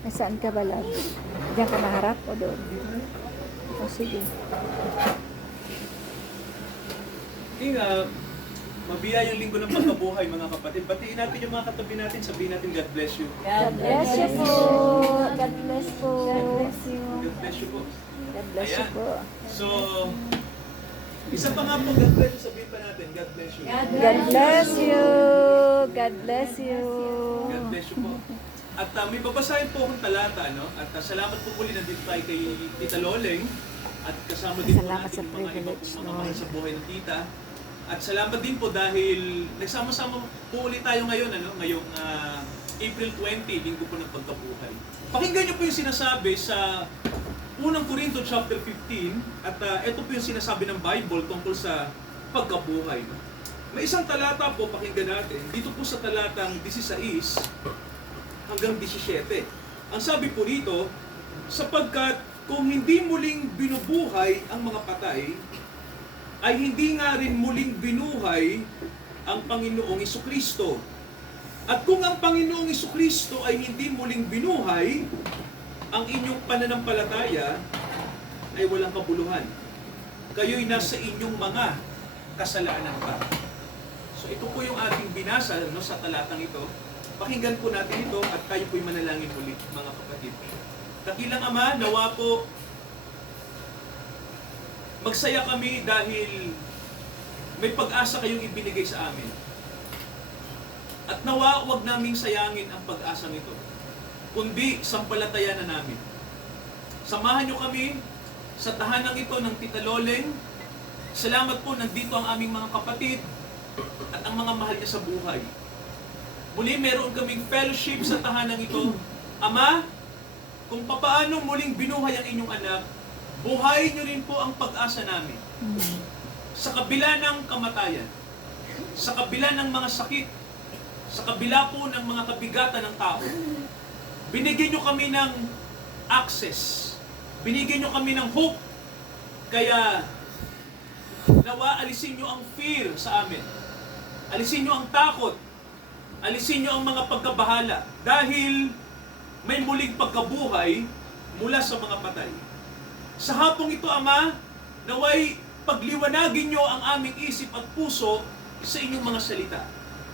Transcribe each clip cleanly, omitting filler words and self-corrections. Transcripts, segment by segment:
Nasaan ka ba, love? Diyan ka naharap o doon? O sige. Hindi nga, mabiyayang linggo ng pagkabuhay mga kapatid. Batiin natin yung mga katabi natin, sabihin natin God bless you. God bless you po. God bless po. God bless you. God bless you po. God bless you Ayan. po. So, isa pa nga po, God bless you, sabihin pa natin, God bless you. God bless you. God bless you. God bless you po. At may babasahin po akong talata, no? At salamat po muli, nandito tayo kay Tita Loleng. At kasama din po Salamat natin sa yung mga iba privilege, pong mga mahal Lord. sa buhay ng tita. At salamat din po dahil nagsama-sama po ulit tayo ngayon, ngayong April 20, linggo po ng pagkabuhay. Pakinggan niyo po yung sinasabi sa unang Corinto chapter 15 at ito po yung sinasabi ng Bible tungkol sa pagkabuhay. May isang talata po, pakinggan natin. Dito po sa talatang 16 hanggang 17. Ang sabi po rito, sapagkat kung hindi muling binubuhay ang mga patay, ay hindi nga rin muling binuhay ang Panginoong Jesucristo. At kung ang Panginoong Jesucristo ay hindi muling binuhay, ang inyong pananampalataya ay walang kabuluhan. Kayo'y nasa inyong mga kasalanan pa. So ito po yung ating binasa sa talatang ito. Pakinggan po natin ito at tayo po'y manalangin ulit, mga kapatid. Dakilang Ama, nawa po magsaya kami dahil may pag-asa kayong ibinigay sa amin. At nawa, huwag naming sayangin ang pag-asang ito, kundi sampalatayan na namin. Samahan nyo kami sa tahanang ito ng Tita Loleng. Salamat po, nandito ang aming mga kapatid at ang mga mahal niya sa buhay. Muli, meron kaming fellowship sa tahanang ito. Ama, kung papaano muling binuhay ang inyong anak, buhayin nyo rin po ang pag-asa namin. Sa kabila ng kamatayan, sa kabila ng mga sakit, sa kabila po ng mga kabigatan ng tao, binigyan nyo kami ng access, binigyan nyo kami ng hope, kaya nawa alisin nyo ang fear sa amin, alisin nyo ang takot, alisin nyo ang mga pagkabahala, dahil may muling pagkabuhay mula sa mga patay. Sa hapong ito, Ama, naway pagliwanagin nyo ang aming isip at puso sa inyong mga salita.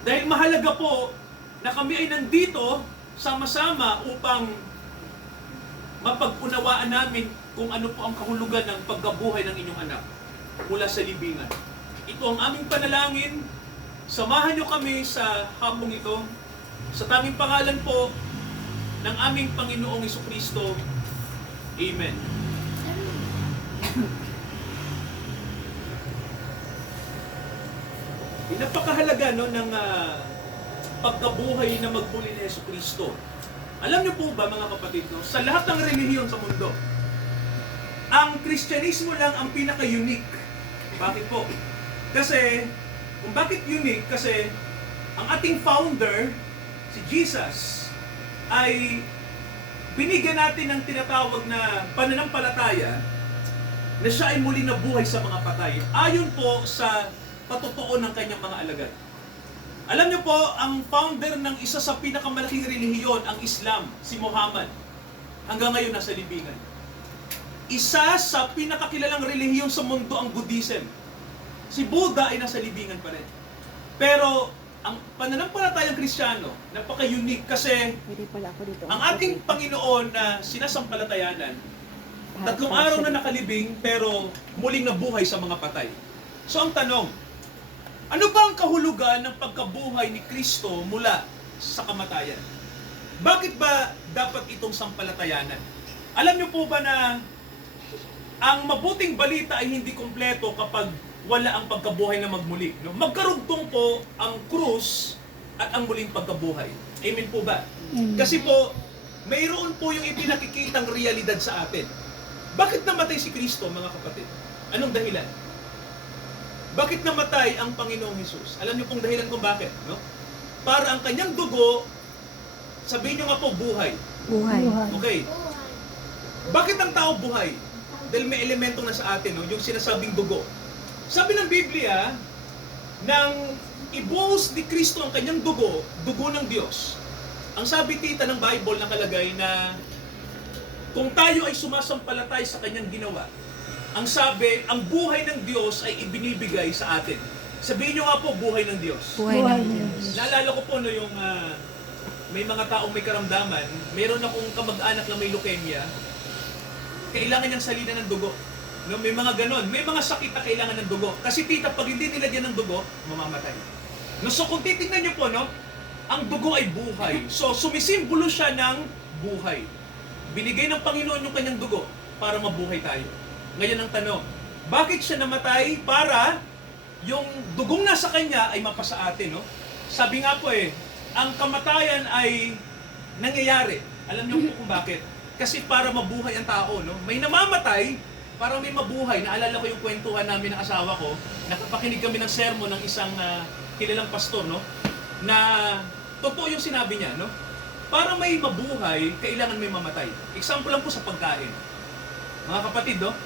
Dahil mahalaga po na kami ay nandito sama-sama upang mapag-unawaan namin kung ano po ang kahulugan ng pagkabuhay ng inyong anak mula sa libingan. Ito ang aming panalangin. Samahan nyo kami sa hapong ito. Sa tanging pangalan po ng aming Panginoong Jesucristo. Amen. Napakahalaga ng pagkabuhay na magmuli ni Jesucristo. Alam niyo po ba, mga kapatid, sa lahat ng relihiyon sa mundo, ang Kristyanismo lang ang pinaka-unique. Bakit po? Kasi, kung bakit unique? Kasi, ang ating founder, si Jesus, ay binigyan natin ng tinatawag na pananampalataya na siya ay muli nabuhay sa mga patay. Ayon po sa patotoo ng kanyang mga alagad. Alam niyo po, ang founder ng isa sa pinakamalaking relihiyon, ang Islam, si Muhammad, hanggang ngayon nasa libingan. Isa sa pinakakilalang relihiyon sa mundo, ang Buddhism. Si Buddha ay nasa libingan pa rin. Pero, ang pananampalatayang Kristiyano, napaka-unique kasi Pwede pala ako dito. ang ating Panginoon na sinasampalatayanan, 3 araw na nakalibing pero muling nabuhay sa mga patay. So ang tanong, ano ba ang kahulugan ng pagkabuhay ni Kristo mula sa kamatayan? Bakit ba dapat itong sampalatayanan? Alam niyo po ba na ang mabuting balita ay hindi kumpleto kapag wala ang pagkabuhay na magmuli? No? Magkarugtong po ang krus at ang muling pagkabuhay. Amen po ba? Kasi po, mayroon po yung ipinakikitang realidad sa atin. Bakit namatay si Kristo, mga kapatid? Anong dahilan? Bakit namatay ang Panginoong Hesus? Alam niyo pong dahilan kung bakit, no? Para ang kanyang dugo, sabihin niyo nga po, buhay. Buhay. Okay. Bakit ang tao buhay? Dahil may elementong nasa atin, no? Yung sinasabing dugo. Sabi ng Biblia, nang ibuhos ni Kristo ang kanyang dugo, dugo ng Diyos, Ang sabi tita ng Bible nakalagay na kung tayo ay sumasampalatay sa kanyang ginawa, ang sabi, ang buhay ng Diyos ay ibinibigay sa atin. Sabihin nyo nga po, buhay ng Diyos. Buhay ng Diyos. Naalala ko po no yung may mga taong may karamdaman, meron akong kamag-anak na may leukemia, kailangan niyang salina ng dugo. No, may mga ganon, may mga sakit na kailangan ng dugo. Kasi tita, pag hindi nilagyan ng dugo, mamamatay. No, so kung titingnan niyo po, no, ang dugo ay buhay. So sumisimbolo siya ng buhay. Binigay ng Panginoon yung kanyang dugo para mabuhay tayo. Ngayon ang tanong, bakit siya namatay? Para yung dugong nasa kanya ay mapasa atin, no? Sabi nga po ang kamatayan ay nangyayari. Alam niyo po kung bakit? Kasi para mabuhay ang tao, no? May namamatay para may mabuhay. Naalala ko yung kwentuhan namin ng asawa ko. Nakapakinig kami ng sermon ng isang kilalang pastor, no? Na totoo yung sinabi niya, no? Para may mabuhay, kailangan may mamatay. Example lang po sa pagkain. Mga kapatid, no?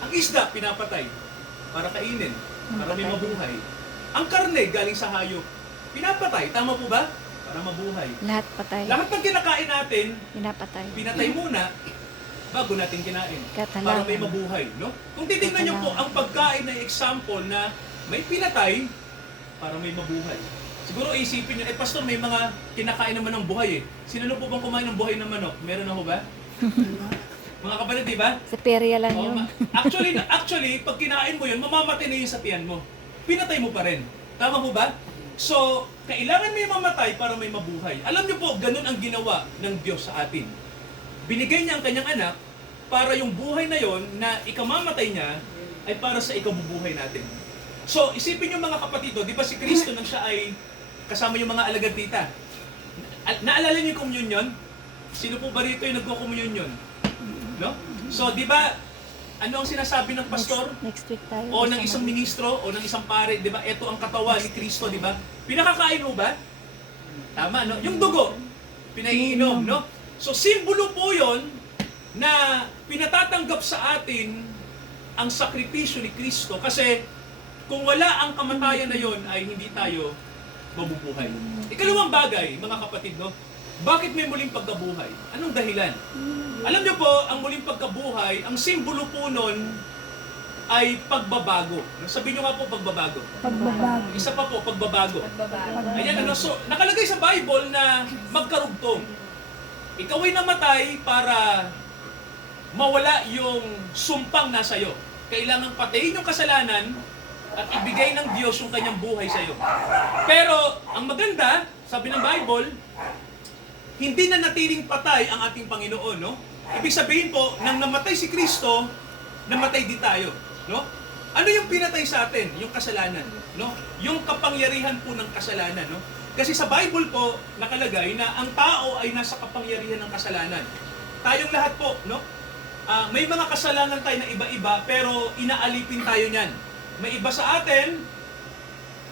Ang isda, pinapatay para kainin, para may mabuhay. Ang karne, galing sa hayop, pinapatay. Tama po ba? Para mabuhay. Lahat patay. Lahat ng kinakain natin, Pinapatay. pinatay muna bago natin kinain. Katalangan. Para may mabuhay, no? Kung titingnan niyo po, ang pagkain ay example na may pinatay para may mabuhay. Siguro isipin niyo, pastor, may mga kinakain naman ng buhay Sino po bang kumain ng buhay ng manok? Meron na ho ba? Mga kapatid, di ba? Sa perya lang Oh, yun. actually, pag kinain mo yun, mamamatay na yun sa tiyan mo. Pinatay mo pa rin. Tama po ba? So, kailangan may mamatay para may mabuhay. Alam niyo po, ganun ang ginawa ng Diyos sa atin. Binigay niya ang kanyang anak para yung buhay na yon na ikamamatay niya ay para sa ikabubuhay natin. So, isipin niyo mga kapatid, di ba si Kristo nang siya ay kasama yung mga alagad tita? Naalala niyo yung communion? Sino po ba rito yung nagko-communion? No? So, di ba, ano ang sinasabi ng pastor? Next week tayo. O ng isang ministro, o ng isang pare, di ba? Ito ang katawan ni Kristo, di ba? Pinakakain mo ba? Tama, no? Yung dugo, pinaiinom, no? So, simbolo po yon na pinatatanggap sa atin ang sakripisyo ni Kristo. Kasi, kung wala ang kamatayan na yon ay hindi tayo mabubuhay. Ikalawang bagay, mga kapatid, no? Bakit may muling pagkabuhay? Anong dahilan? Alam niyo po, ang muling pagkabuhay, ang simbolo po nun ay pagbabago. Sabihin niyo nga po, pagbabago. Pagbabago. Isa pa po, pagbabago. Ayan, ano, so, nakalagay sa Bible na magkarugtong. Ikaw ay namatay para mawala yung sumpang nasa iyo. Kailangang patayin yung kasalanan at ibigay ng Diyos yung kanyang buhay sa iyo. Pero, ang maganda, sabi ng Bible, hindi na natiling patay ang ating Panginoon, no? Ibig sabihin po, nang namatay si Kristo, namatay din tayo, no? Ano yung pinatay sa atin? Yung kasalanan, no? Yung kapangyarihan po ng kasalanan, no? Kasi sa Bible po, nakalagay na ang tao ay nasa kapangyarihan ng kasalanan. Tayong lahat po, no? May mga kasalanan tayo na iba-iba, pero inaalipin tayo niyan. May iba sa atin,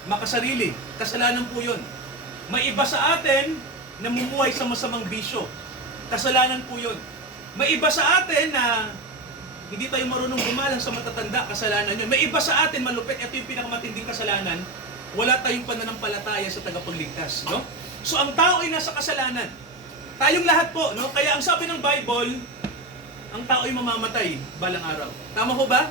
makasarili. Kasalanan po yun. May iba sa atin, namumuhay sa masamang bisyo. Kasalanan po yun. May iba sa atin na hindi tayo marunong gumalang sa matatanda, kasalanan yun. May iba sa atin, malupit, ito yung pinakamatinding kasalanan, wala tayong pananampalataya sa tagapagligtas. No? So ang tao ay nasa kasalanan. Tayong lahat po, no? Kaya ang sabi ng Bible, ang tao ay mamamatay balang araw. Tama ho ba?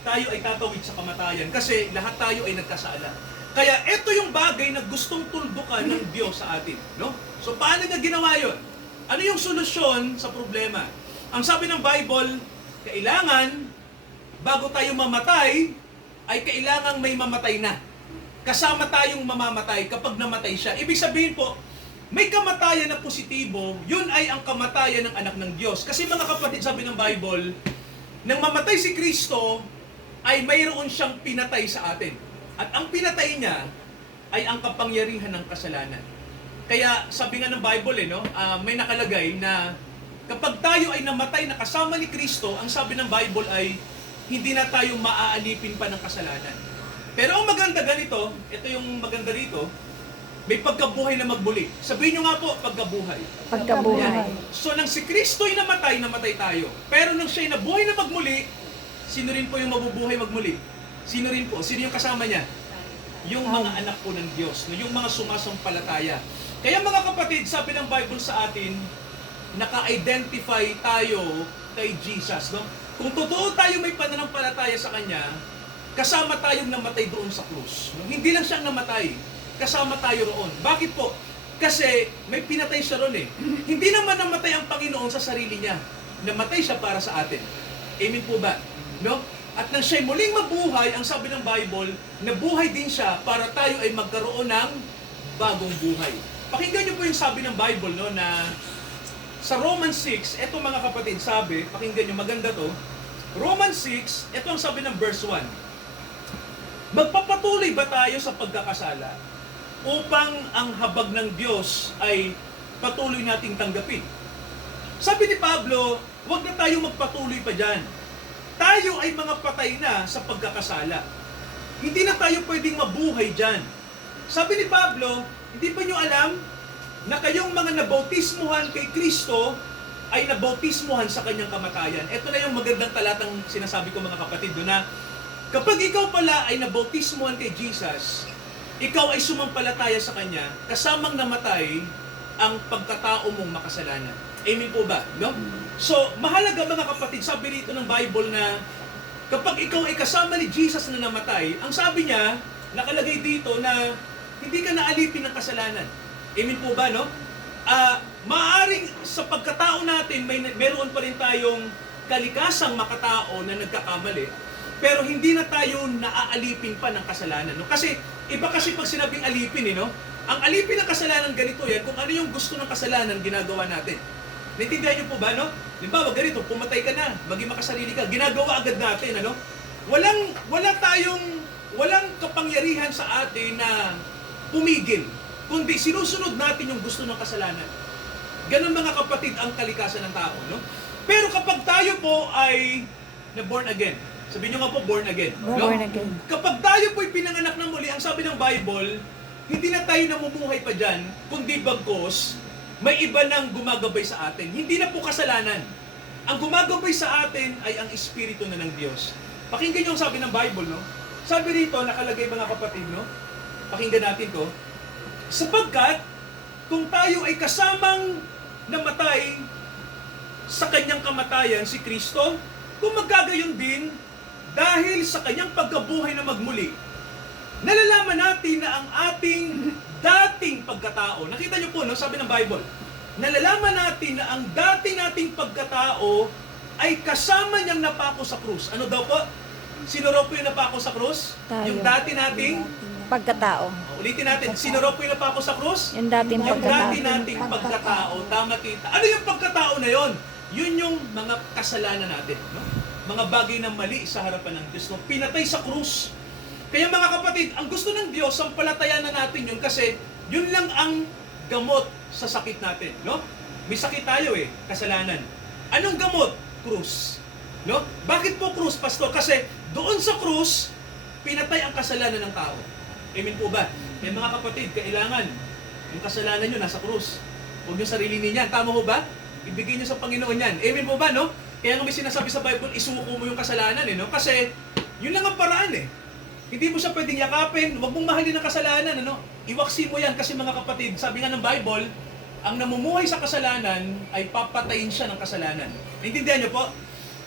Tayo ay tatawid sa kamatayan kasi lahat tayo ay nagkasala. Kaya ito yung bagay na gustong tuldukan ng Diyos sa atin, no? So paano niya ginawa 'yon? Ano yung solusyon sa problema? Ang sabi ng Bible, kailangan bago tayo mamatay ay kailangang may mamatay na. Kasama tayong mamamatay kapag namatay siya. Ibig sabihin po, may kamatayan na positibo, yun ay ang kamatayan ng anak ng Diyos. Kasi mga kapatid, sabi ng Bible, nang mamatay si Kristo, ay mayroon siyang pinatay sa atin. At ang pinatay niya ay ang kapangyarihan ng kasalanan. Kaya sabi nga ng Bible, may nakalagay na kapag tayo ay namatay na kasama ni Kristo, ang sabi ng Bible ay hindi na tayo maaalipin pa ng kasalanan. Pero ang maganda ganito, ito yung maganda rito, may pagkabuhay na magbuli. Sabihin nyo nga po, pagkabuhay. Pagkabuhay. So nang si Kristo ay namatay tayo. Pero nang siya'y nabuhay na magmuli, sino rin po yung mabubuhay magmuli? Sino rin po? Sino yung kasama niya? Yung mga anak po ng Diyos, yung mga sumasampalataya. Kaya mga kapatid, sabi ng Bible sa atin, naka-identify tayo kay Jesus. No? Kung totoo tayo may pananampalataya sa Kanya, kasama tayong namatay doon sa krus. No? Hindi lang siyang namatay, kasama tayo roon. Bakit po? Kasi may pinatay siya roon eh. Hindi naman namatay ang Panginoon sa sarili niya. Namatay siya para sa atin. Amen po ba? No? At nang siya'y muling mabuhay, ang sabi ng Bible, nabuhay din siya para tayo ay magkaroon ng bagong buhay. Pakinggan niyo po yung sabi ng Bible, no, na sa Romans 6, eto mga kapatid, sabi, pakinggan niyo, maganda to. Romans 6, eto ang sabi ng verse 1. Magpapatuloy ba tayo sa pagkakasala upang ang habag ng Diyos ay patuloy nating tanggapin? Sabi ni Pablo, huwag na tayo magpatuloy pa dyan. Tayo ay mga patay na sa pagkakasala. Hindi na tayo pwedeng mabuhay dyan. Sabi ni Pablo, hindi ba nyo alam na kayong mga nabautismuhan kay Kristo ay nabautismuhan sa kanyang kamatayan? Ito na yung magandang talatang sinasabi ko mga kapatid, do na kapag ikaw pala ay nabautismuhan kay Jesus, ikaw ay sumampalataya sa kanya, kasamang namatay ang pagkatao mong makasalanan. Amen po ba? No? So, mahalaga mga kapatid, sabi rito ng Bible na kapag ikaw ay kasama ni Jesus na namatay, ang sabi niya, nakalagay dito na hindi ka naalipin ng kasalanan. Amen po ba, no? Maaaring sa pagkatao natin, meron pa rin tayong kalikasang makatao na nagkakamali, pero hindi na tayo naaalipin pa ng kasalanan. No? Kasi, iba kasi pag sinabing alipin, no? Ang alipin ng kasalanan ganito yan, kung ano yung gusto ng kasalanan, ginagawa natin. Naintindihan niyo po ba, no? Limbawa, ganito, pumatay ka na, maging makasarili ka, ginagawa agad natin, ano? Walang kapangyarihan sa atin na pumigil, kundi sinusunod natin yung gusto ng kasalanan. Ganun mga kapatid ang kalikasan ng tao, no? Pero kapag tayo po ay na born again, sabihin nyo nga po born again, no? Born again. Kapag tayo po ay pinanganak na muli, ang sabi ng Bible, hindi na tayo namumuhay pa dyan, kundi bagkos, may iba nang gumagabay sa atin. Hindi na po kasalanan. Ang gumagabay sa atin ay ang Espiritu na ng Diyos. Pakinggan nyo ang sabi ng Bible, no? Sabi rito, nakalagay mga kapatid, no? Pakinggan natin to. Sapagkat, kung tayo ay kasamang namatay sa kanyang kamatayan, si Kristo, kung magkagayon din, dahil sa kanyang pagkabuhay na magmuli, nalalaman natin na ang ating dating pagkatao, nakita niyo po, no, sabi ng Bible, nalalaman natin na ang dating nating pagkatao ay kasama niyang napako sa krus. Ano daw po? Sino raw po yung napako sa krus? Tayo. Yung dati nating Pagkatao. ulitin natin, sino raw po yung napako sa krus? Yung dating Yung pagkatao. dati nating pagkatao, tama kita. Ano yung pagkatao na yon? Yun yung mga kasalanan natin, no? Mga bagay na mali sa harapan ng Diyos, no? Pinatay sa krus. Kaya mga kapatid, ang gusto ng Diyos, ang palatayan na natin yun kasi yun lang ang gamot sa sakit natin, no? May sakit tayo eh, kasalanan. Anong gamot? Krus. No? Bakit po krus, pastor? Kasi doon sa krus, pinatay ang kasalanan ng tao. Amen po ba? May mga kapatid, kailangan yung kasalanan nyo nasa krus. Huwag nyo sarili niyan. Tama mo ba? Ibigay nyo sa Panginoon yan. Amen po ba, no? Kaya nga may sinasabi sa Bible, isuko mo yung kasalanan, eh, no? Kasi yun lang ang paraan, eh. Hindi mo siya pwedeng yakapin. Huwag mong mahalin ang kasalanan, ano? Iwaksin mo yan kasi mga kapatid, sabi nga ng Bible, ang namumuhay sa kasalanan ay papatayin siya ng kasalanan. Naintindihan niyo po?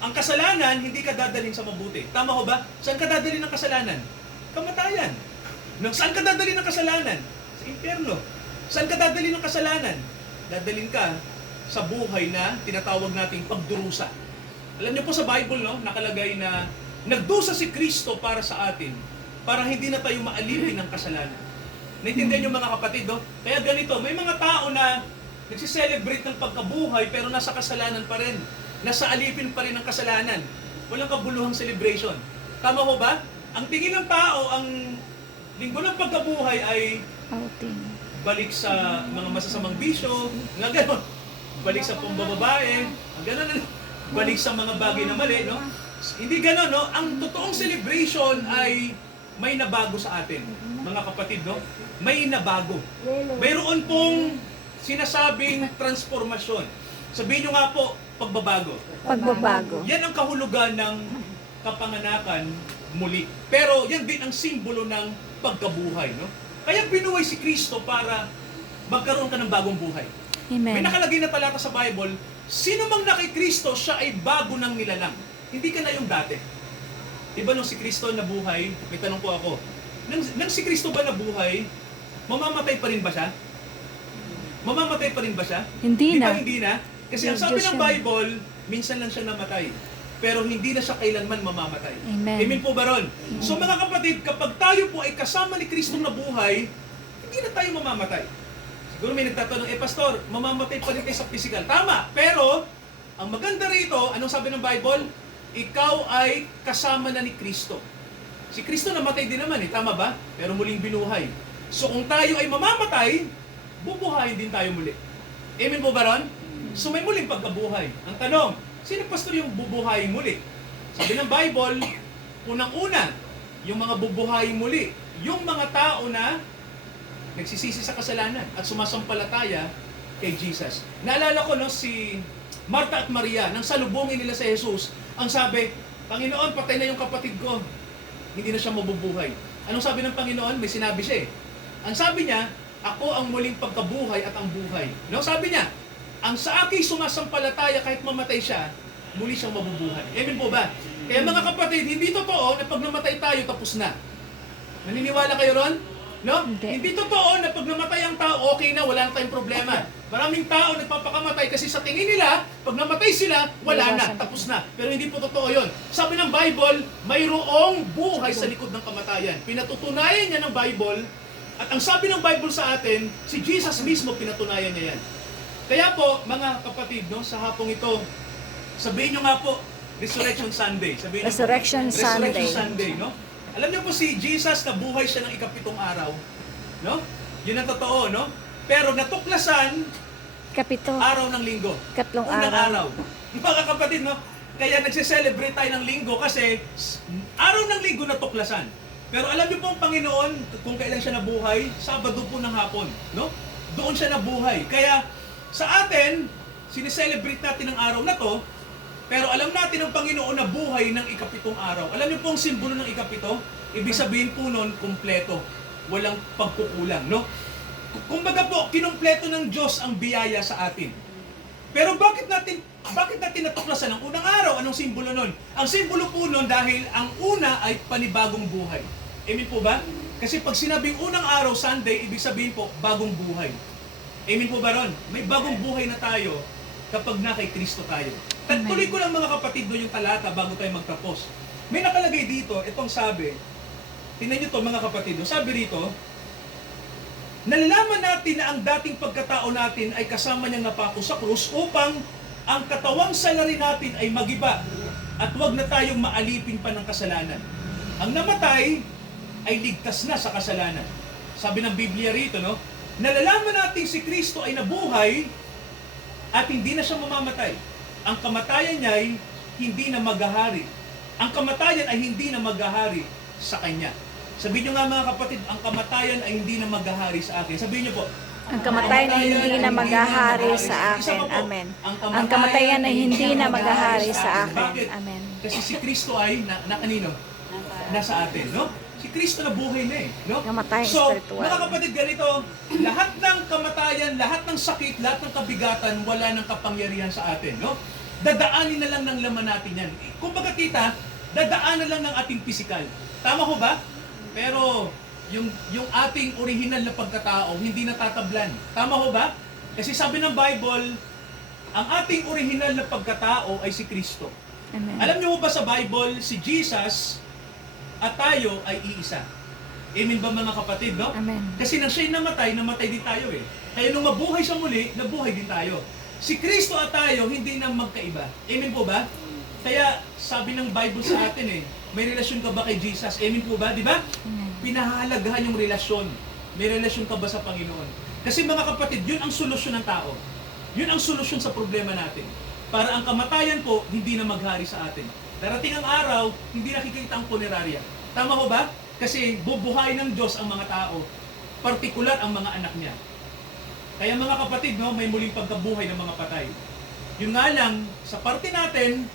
Ang kasalanan, hindi ka dadalhin sa mabuti. Tama ko ba? Saan ka dadalhin ng kasalanan? Kamatayan. Saan ka dadalhin ng kasalanan? Sa impyerno. Saan ka dadalhin ng kasalanan? Dadalhin ka sa buhay na tinatawag nating pagdurusa. Alam niyo po sa Bible, no? Nakalagay na nagdusa si Kristo para sa atin, para hindi na tayo maalipin ng kasalanan. Naintindihan niyo mga kapatid, no? Kaya ganito, may mga tao na nagsiselebrate ng pagkabuhay pero nasa kasalanan pa rin. Nasa alipin pa rin ng kasalanan. Walang kabuluhang celebration. Tama ho ba? Ang tingin ng tao, ang linggo ng pagkabuhay ay Outing. balik sa mga masasamang bisyo, nga gano'n. Balik sa pambababae, gano'n. Balik sa mga bagay na mali, no? Hindi gano'n, no? Ang totoong celebration ay may nabago sa atin, mga kapatid, no? May nabago. Mayroon pong sinasabing transformasyon. Sabihin nyo nga po, pagbabago. Pagbabago. Yan ang kahulugan ng kapanganakan muli. Pero yan din ang simbolo ng pagkabuhay, no? Kaya binuhay si Kristo para magkaroon ka ng bagong buhay. May Amen. nakalagay na talata sa Bible, sino mang na kay Kristo, siya ay bago ng nilalang. Hindi ka na yung dati. Diba nung si Kristo nabuhay, may tanong po ako, nang si Kristo ba nabuhay, mamamatay pa rin ba siya? Mamamatay pa rin ba siya? Hindi Di ba na. hindi na? Kasi ang Diyos sabi ng yan. Bible, minsan lang siya namatay. Pero hindi na siya kailanman mamamatay. Amen. Amen po ba ron? So mga kapatid, kapag tayo po ay kasama ni Kristong nabuhay, hindi na tayo mamamatay. Siguro may nagtatanong, pastor, mamamatay pa rin kayo sa physical. Tama, pero ang maganda rito, anong sabi ng Bible? Ikaw ay kasama na ni Kristo. Si Kristo namatay din naman, tama ba? Pero muling binuhay. So kung tayo ay mamamatay, bubuhayin din tayo muli. Amen po ba ron? So may muling pagkabuhay. Ang tanong, sino pastor yung bubuhayin muli? Sabi ng Bible, unang-una, yung mga bubuhayin muli, yung mga tao na nagsisisi sa kasalanan at sumasampalataya kay Jesus. Naalala ko si Marta at Maria, nang salubungin nila sa Jesus, ang sabi, Panginoon, patay na yung kapatid ko. Hindi na siya mabubuhay. Anong sabi ng Panginoon? May sinabi siya. Ang sabi niya, ako ang muling pagkabuhay at ang buhay. No? Sabi niya, ang sa akin sumasampalataya kahit mamatay siya, muli siyang mabubuhay. Amen po ba? Kaya mga kapatid, hindi totoo na pag namatay tayo, tapos na. Naniniwala kayo ron? No? Hindi totoo na pag namatay ang tao, okay na, wala na tayong problema. Maraming tao nagpapakamatay kasi sa tingin nila, pag namatay sila, wala na, tapos na. Pero hindi po totoo yun. Sabi ng Bible, mayroong buhay sa likod ng kamatayan. Pinatutunayan niya ng Bible, at ang sabi ng Bible sa atin, si Jesus mismo pinatunayan niya yan. Kaya po, mga kapatid, sa hapong ito, sabihin nyo nga po, Resurrection Sunday. Sabihin nyo po, Resurrection Sunday. Resurrection Sunday, no? Alam niyo po si Jesus, nabuhay siya ng ikapitong araw. No? Yun ang totoo, no? Pero natuklasan, Kapito. araw ng linggo. Katlong Unang araw. Mga kapatid, no? Kaya nagse-celebrate tayo ng linggo kasi araw ng linggo natuklasan. Pero alam niyo po ang Panginoon, kung kailan siya nabuhay, Sabado po ng hapon, no? Doon siya nabuhay. Kaya sa atin, sineselebrate natin ang araw na to, pero alam natin ang Panginoon na buhay ng ikapitong araw. Alam niyo po ang simbolo ng ikapito? Ibig sabihin po nun, kumpleto. Walang pagkukulang, no? Kumbaga po, kinumpleto ng Diyos ang biyaya sa atin. Pero bakit natin natuklasan ang unang araw? Anong simbolo nun? Ang simbolo po nun dahil ang una ay panibagong buhay. Amen po ba? Kasi pag sinabing unang araw, Sunday, ibig sabihin po, bagong buhay. Amen po ba ron? May bagong buhay na tayo kapag na kay Kristo tayo. Tuloy ko lang mga kapatid doon yung talata bago tayo magtapos. May nakalagay dito, itong sabi, tingnan nyo to mga kapatid, sabi rito, nalalaman natin na ang dating pagkatao natin ay kasama niyang napako sa krus upang ang katawang salari natin ay magiba at huwag na tayong maalipin pa ng kasalanan. Ang namatay ay ligtas na sa kasalanan. Sabi ng Biblia rito, no? Nalalaman natin si Kristo ay nabuhay at hindi na siya mamamatay. Ang kamatayan niya ay hindi na maghahari. Ang kamatayan ay hindi na maghahari sa Kanya. Sabihin niyo nga mga kapatid, ang kamatayan ay hindi na maghahari sa akin. Sabihin niyo po, Ang kamatayan ay hindi na maghahari sa akin. Amen. Ang kamatayan ay hindi na maghahari sa akin. Bakit? Amen. Kasi si Kristo ay na kanino? Nasa atin, no? Si Kristo na buhay na no? Kamatayan So, spiritual. mga kapatid, ganito, lahat ng kamatayan, lahat ng sakit, lahat ng kabigatan, wala ng kapangyarihan sa atin, no? Dadaanin na lang ng laman natin yan. Kumbaga tita, dadaanan lang ng ating pisikal. Tama ho ba? Pero, yung ating original na pagkatao, hindi natatablan. Tama ho ba? Kasi sabi ng Bible, ang ating original na pagkatao ay si Kristo. Amen. Alam niyo ba sa Bible, si Jesus at tayo ay iisa. Amen ba mga kapatid, no? Amen. Kasi nang siya'y namatay din tayo eh. Kaya nung mabuhay siya muli, nabuhay din tayo. Si Kristo at tayo, hindi na magkaiba. Amen po ba? Kaya sabi ng Bible sa atin may relasyon ka ba kay Jesus? Amen po ba? Di ba? Amen. Pinahahalagahan yung relasyon. May relasyon ka ba sa Panginoon? Kasi mga kapatid, yun ang solusyon ng tao. Yun ang solusyon sa problema natin. Para ang kamatayan po, hindi na maghari sa atin. Darating ang araw, hindi nakikita ang punerarya. Tama ho ba? Kasi bubuhay ng Diyos ang mga tao, partikular ang mga anak niya. Kaya mga kapatid, no, may muling pagkabuhay ng mga patay. Yun nga lang, sa parte natin,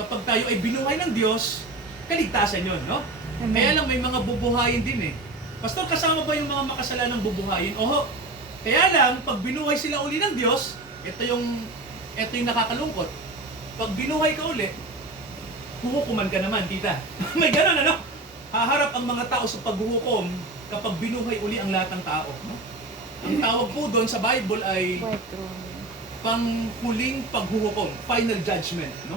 kapag tayo ay binuhay ng Diyos, kaligtasan yun, no? Amen. Kaya lang may mga bubuhayin din Pastor, kasama ba yung mga makasalanang bubuhayin? Oho, Kaya lang, pag binuhay sila uli ng Diyos, ito yung nakakalungkot. Pag binuhay ka uli, huhukuman ka naman, tita. May ganun, ano? Haharap ang mga tao sa paghuhukom kapag binuhay uli ang lahat ng tao. No? Ang tawag po doon sa Bible ay White throne. panghuling paghuhukom, final judgment. No?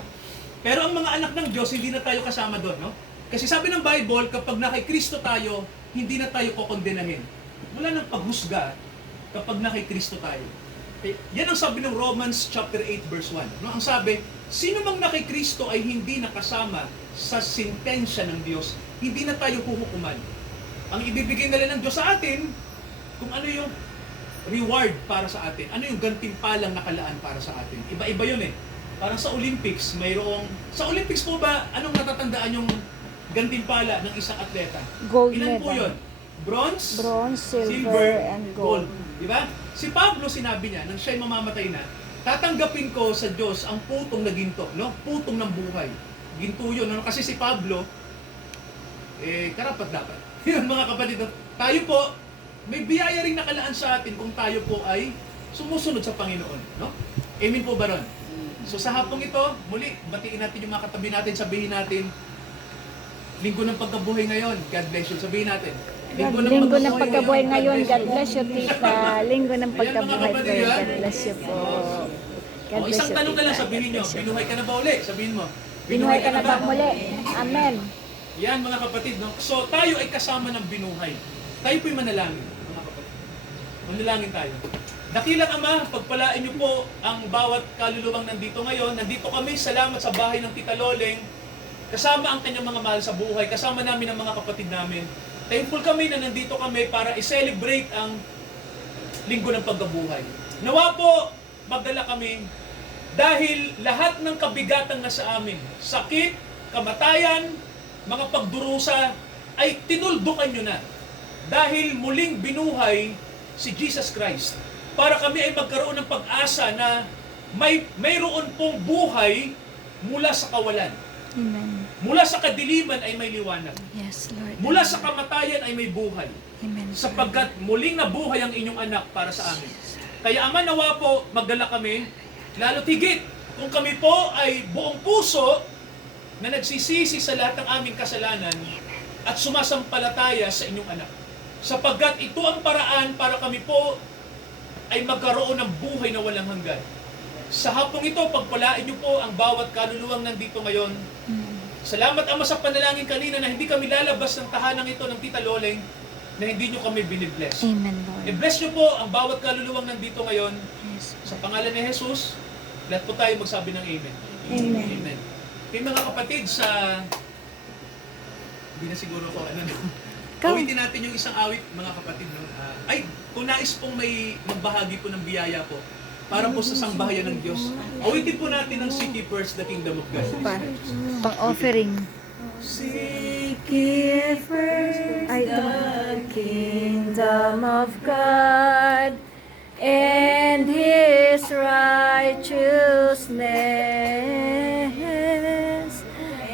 Pero ang mga anak ng Diyos, hindi na tayo kasama doon. No? Kasi sabi ng Bible, kapag na kay Kristo tayo, hindi na tayo kokondenahin. Wala nang paghusga kapag na kay Kristo tayo. Yan ang sabi ng Romans chapter 8 verse 1. No? Ang sabi, sino mang na kay Kristo ay hindi nakasama sa sentensya ng Diyos, hindi na tayo huhukuman. Ang ibibigay na lang ng Diyos sa atin, kung ano yung reward para sa atin, ano yung gantimpalang nakalaan para sa atin. Iba-iba yun eh. Parang sa Olympics, mayroong... Sa Olympics po ba, anong natatandaan yung gantimpala ng isang atleta? Gold Ilan po medal. yun? Bronze, Silver, and gold. Diba? Si Pablo, sinabi niya, nang siya'y mamamatay na, tatanggapin ko sa Diyos ang putong na ginto, no? Putong ng buhay. Ginto yun. No? Kasi si Pablo, karapat dapat. Yun mga kapatid, tayo po, may biyaya rin nakalaan sa atin kung tayo po ay sumusunod sa Panginoon. No? Amen po ba ron? So sa hapong ito, muli, batiin natin yung mga katabi natin, sabihin natin, linggo ng pagkabuhay ngayon, God bless you. Sabihin natin, Linggo ng pagkabuhay ngayon, God bless you, tita. Linggo ng pagkabuhay ngayon, God bless you po. God O, bless isang you, tanong na lang, tita. sabihin nyo, binuhay ka na ba uli? Sabihin mo. Binuhay ka na ba muli? Amen. Yan mga kapatid, no? So tayo ay kasama ng binuhay. Tayo po'y manalangin, mga kapatid. Manalangin tayo. Dakilang Ama, pagpalain niyo po ang bawat kaluluwang nandito ngayon. Nandito kami, salamat sa bahay ng Tita Loleng. Kasama ang kanyang mga mahal sa buhay. Kasama namin ang mga kapatid namin. Thankful kami na nandito kami para i-celebrate ang linggo ng pagkabuhay. Nawa po, magdala kami dahil lahat ng kabigatan na sa amin, sakit, kamatayan, mga pagdurusa, ay tinuldukan nyo na. Dahil muling binuhay si Jesus Christ. Para kami ay magkaroon ng pag-asa na mayroon pong buhay mula sa kawalan. Amen. Mula sa kadiliman ay may liwanag. Yes, Lord. Mula sa kamatayan ay may buhay. Amen. Sapagkat muling nabuhay ang inyong anak para sa amin. Kaya Ama, nawa po, magdala kami, lalo tigit, kung kami po ay buong puso na nagsisisi sa lahat ng aming kasalanan at sumasampalataya sa inyong anak. Sapagkat ito ang paraan para kami po ay magkaroon ng buhay na walang hanggan. Sa hapong ito, pagpalain niyo po ang bawat kaluluwang nandito ngayon. Salamat Ama sa panalangin kanina na hindi kami lalabas ng tahanang ito ng Tita Loleng na hindi niyo kami binibless. Amen, Lord. I-bless niyo po ang bawat kaluluwang nandito ngayon. Yes. Sa pangalan ni Jesus, lahat po tayo magsabi ng Amen. Amen. Amen. Kaya mga kapatid, sa... Hindi na siguro ako, awitin natin yung isang awit, mga kapatid. No? Kung nais pong may magbahagi po ng biyaya po, para po sa sangbahayan ng Diyos, awitin po natin ang Seek Ye First the Kingdom of God. Pang-offering. Seek Ye first the kingdom of God and His righteousness,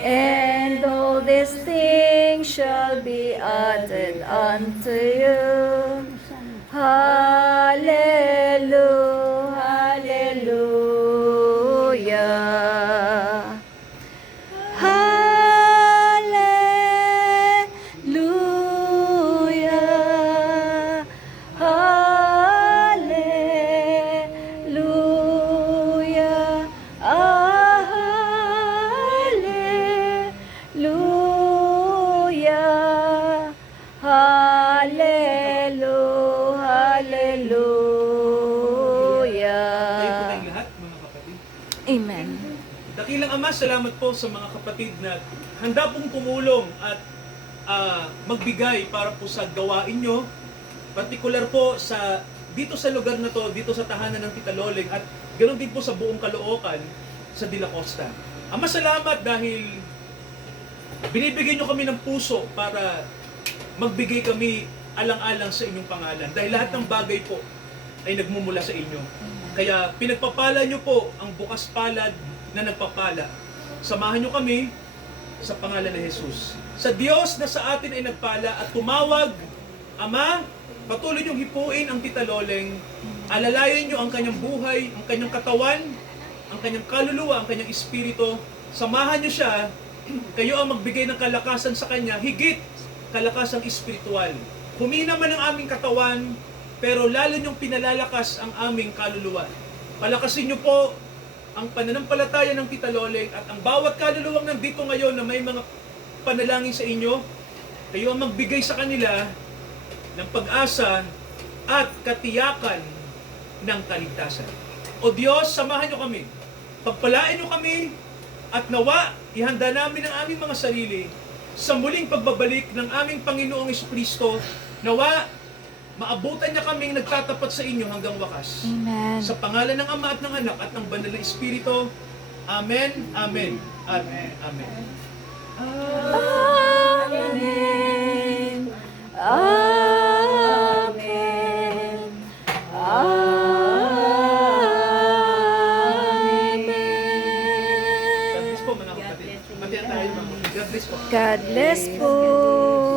and all these things shall be added unto you. Hallelujah, hallelujah. Hallelujah, hallelujah, hallelujah, hallelujah. Tayo po tayong lahat, mga kapatid. Amen. Dakilang Ama, salamat po sa mga kapatid na handa pong tumulong at magbigay para po sa gawain nyo. Partikular po sa dito sa lugar na to, dito sa tahanan ng Tita Loleng at ganoon din po sa buong Caloocan sa De La Costa. Ama, salamat dahil binibigyan nyo kami ng puso para magbigay kami alang-alang sa inyong pangalan. Dahil lahat ng bagay po ay nagmumula sa inyo. Kaya pinagpapala nyo po ang bukas palad na nagpapala. Samahan nyo kami sa pangalan ni Jesus. Sa Diyos na sa atin ay nagpala at tumawag, Ama, Patuloy niyong hipuin ang Tita Loleng. Alalayan niyo ang kanyang buhay, ang kanyang katawan, ang kanyang kaluluwa, ang kanyang espiritu. Samahan niyo siya. Kayo ang magbigay ng kalakasan sa kanya, higit kalakasang espiritual. Humina man ang aming katawan, pero lalo niyong pinalalakas ang aming kaluluwa. Palakasin niyo po ang pananampalataya ng Tita Loleng at ang bawat kaluluwang nandito ngayon na may mga panalangin sa inyo, kayo ang magbigay sa kanila ng pag-asa at katiyakan ng kaligtasan. O Diyos, samahan niyo kami. Pagpalain niyo kami at nawa, ihanda namin ang aming mga sarili sa muling pagbabalik ng aming Panginoong Jesucristo. Nawa, maabutan niya kaming nagtatapat sa inyo hanggang wakas. Amen. Sa pangalan ng Ama at ng Anak at ng Banal na Espiritu. Amen, Amen, at Amen. Amen. Amen. Amen. God bless po mga kapatid. Matiyan tayo mga. God bless po. God bless po.